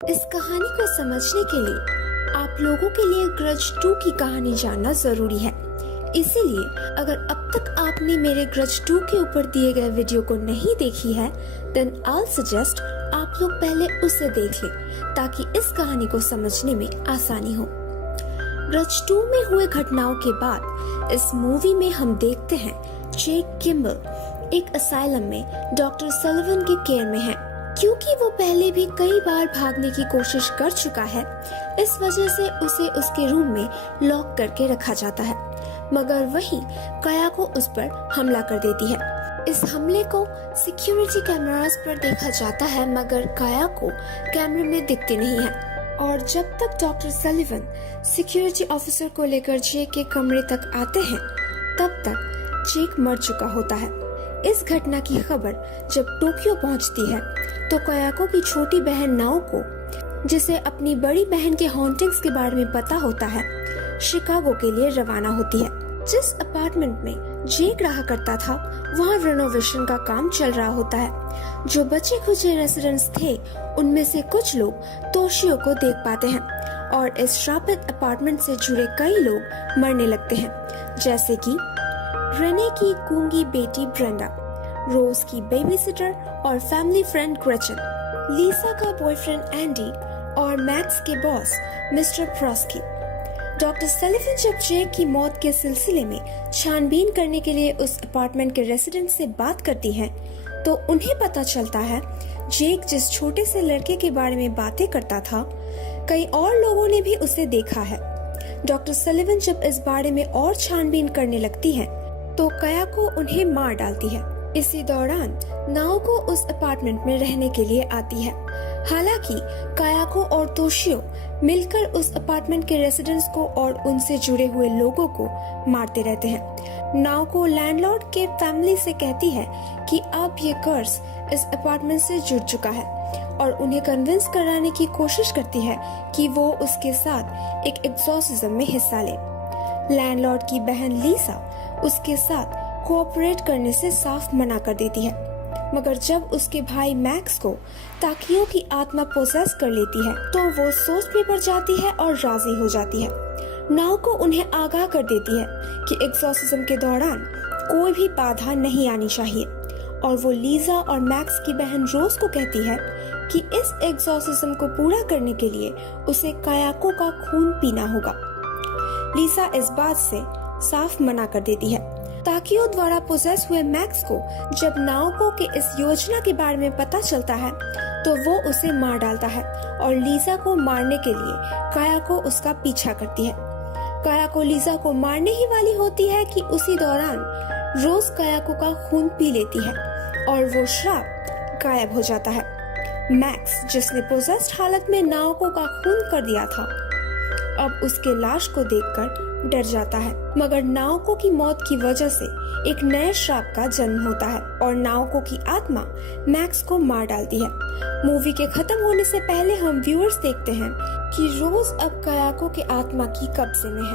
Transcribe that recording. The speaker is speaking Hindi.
इस कहानी को समझने के लिए आप लोगों के लिए ग्रज 2 की कहानी जानना जरूरी है। इसीलिए अगर अब तक आपने मेरे ग्रज 2 के ऊपर दिए गए वीडियो को नहीं देखी है, देन आई सजेस्ट आप लोग पहले उसे देख लें ताकि इस कहानी को समझने में आसानी हो। ग्रज 2 में हुए घटनाओं के बाद इस मूवी में हम देखते हैं जेक किम्बल एक असाइलम में डॉक्टर सलिवन के केयर में है। क्योंकि वो पहले भी कई बार भागने की कोशिश कर चुका है, इस वजह से उसे उसके रूम में लॉक करके रखा जाता है। मगर वही काया को उस पर हमला कर देती है। इस हमले को सिक्योरिटी कैमरास पर देखा जाता है, मगर काया को कैमरे में दिखती नहीं है। और जब तक डॉक्टर सलिवन सिक्योरिटी ऑफिसर को लेकर जेक के कमरे तक आते हैं, तब तक जेक मर चुका होता है। इस घटना की खबर जब टोक्यो पहुंचती है, तो कायाको की छोटी बहन नाओको, जिसे अपनी बड़ी बहन के हॉन्टिंग्स के बारे में पता होता है, शिकागो के लिए रवाना होती है। जिस अपार्टमेंट में जेक रहा करता था, वहाँ रेनोवेशन का काम चल रहा होता है। जो बचे खुचे रेसिडेंट्स थे, उनमें से कुछ लोग तोशियो को देख पाते हैं और इस श्रापित अपार्टमेंट से जुड़े कई लोग मरने लगते हैं, जैसे कि रेने की गूंगी बेटी ब्रेंडा, रोज की बेबीसिटर और फैमिली फ्रेंड ग्रेचन, लीसा का बॉयफ्रेंड एंडी और मैक्स के बॉस मिस्टर प्रॉस्की। डॉक्टर सलिवन जब जेक की मौत के सिलसिले में छानबीन करने के लिए उस अपार्टमेंट के रेसिडेंट से बात करती हैं, तो उन्हें पता चलता है जेक जिस छोटे से लड़के के बारे में बातें करता था, कई और लोगों ने भी उसे देखा है। डॉक्टर सलिवन जब इस बारे में और छानबीन करने लगती है, तो काया को उन्हें मार डालती है। इसी दौरान नाओको उस अपार्टमेंट में रहने के लिए आती है। हालांकि कायाको और तोशियो मिलकर उस अपार्टमेंट के रेसिडेंट्स को और उनसे जुड़े हुए लोगों को मारते रहते हैं। नाओको लैंडलॉर्ड के फैमिली से कहती है कि अब ये कर्स इस अपार्टमेंट से जुड़ चुका है और उन्हें कन्विंस कराने की कोशिश करती है कि वो उसके साथ एक एक्सॉर्सिज्म में हिस्सा ले। लैंडलॉर्ड की बहन लीसा उसके साथ कोऑपरेट करने से साफ मना कर देती है, मगर जब उसके भाई मैक्स को ताकियो की आत्मा पोसेस कर लेती है, तो वो सोच में पड़ जाती है और राजी हो जाती है। नाओको उन्हें आगाह कर देती है कि एक्सॉर्सिज्म के दौरान कोई भी बाधा नहीं आनी चाहिए, और वो लीजा और मैक्स की बहन रोज को कहती है कि इस एक्सॉर्सिज्म को पूरा करने के लिए उसे कायाको का खून पीना होगा। लीसा इस बात से साफ मना कर देती है। ताकियो द्वारा पोजेस हुए मैक्स को जब नाओको के इस योजना के बारे में पता चलता है, तो वो उसे मार डालता है और लीजा को मारने के लिए कायाको उसका पीछा करती है। कायाको लीजा को मारने ही वाली होती है कि उसी दौरान रोज कायाको का खून पी लेती है और वो श्राप गायब हो जाता है। मैक्स, जिसने पोजेस्ड हालत में नाओको का खून कर दिया था, अब उसके लाश को देखकर डर जाता है। मगर नाओको की मौत की वजह से एक नए श्राप का जन्म होता है और नाओको की आत्मा मैक्स को मार डालती है। मूवी के खत्म होने से पहले हम व्यूअर्स देखते हैं कि रोज अब कायाको के आत्मा की कब्जे में है।